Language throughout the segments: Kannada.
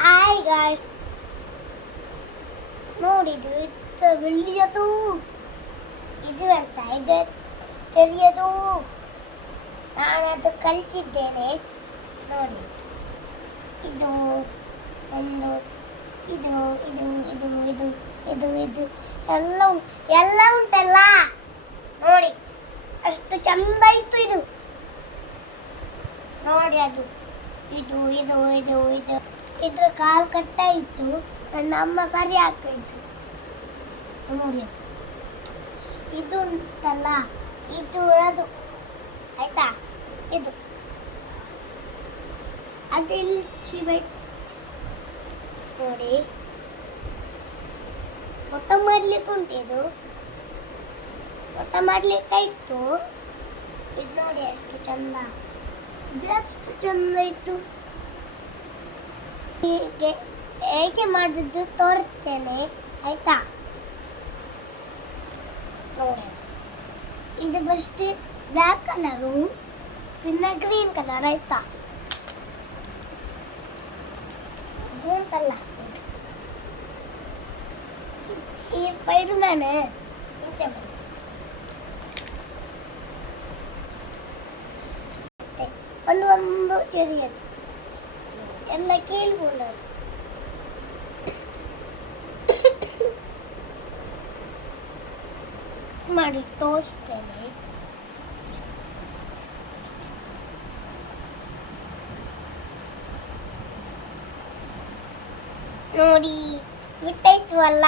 ಹಾಯ್ ಗಾಯ್ಸ್, ನೋಡಿದು ಇದು ಬೆಳ್ಳಿಯದು, ಇದು ಅಂತ ಇದು ತಿಳಿಯದು. ನಾನದು ಕಲಿತಿದ್ದೇನೆ ನೋಡಿ. ಇದು ಒಂದು ಇದು ಇದು ಇದು ಇದು ಇದು ಇದು ಎಲ್ಲ ಉಂಟಲ್ಲ ನೋಡಿ. ಅಷ್ಟು ಚಂದ ಇತ್ತು ಇದು ನೋಡಿ. ಅದು ಇದು ಇದು ಇದು ಇದು ಇದ್ರ ಕಾಲು ಕಟ್ಟಾಯಿತು. ನನ್ನ ಅಮ್ಮ ಸರಿ ಹಾಕಿತ್ತು ನೋಡಿ. ಇದು ಉಂಟಲ್ಲ, ಇದು ಅದು ಆಯ್ತಾ. ಇದು ಅದಿಲ್ಲಿ ನೋಡಿ. ಊಟ ಮಾಡ್ಲಿಕ್ಕೆ ಉಂಟು. ಇದು ಊಟ ಮಾಡ್ಲಿಕ್ಕೆ ಇತ್ತು. ಇದು ನೋಡಿ ಎಷ್ಟು ಚಂದ, ಇದೆಷ್ಟು ಚಂದ ಇತ್ತು. ಹೀಗೆ ಹೇಗೆ ಮಾಡಿದ್ದು ತೋರಿಸ್ತೇನೆ ಆಯ್ತಾ ನೋಡಿ. ಇದು ಫಸ್ಟ್ ಬ್ಲ್ಯಾಕ್ ಕಲರು, പിന്നെ ಗ್ರೀನ್ ಕಲರ್ ಆಯ್ತಾ. ಉಂಟಲ್ಲ ಈ ಸ್ಪೈಡರ್ ಮ್ಯಾನ್ ಇಂಚೆ ಒಂದು ಚೆರಿಯದು ಎಲ್ಲ ಕೇಳ್ಕೊಳ್ಳೋದು ಮಾಡಿ ತೋರಿಸ್ತೇನೆ. ನೋಡಿ ಬಿಟ್ಟಾಯ್ತು ಅಲ್ಲ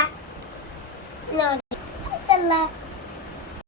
ನೋಡಿ ಆಯ್ತಲ್ಲ.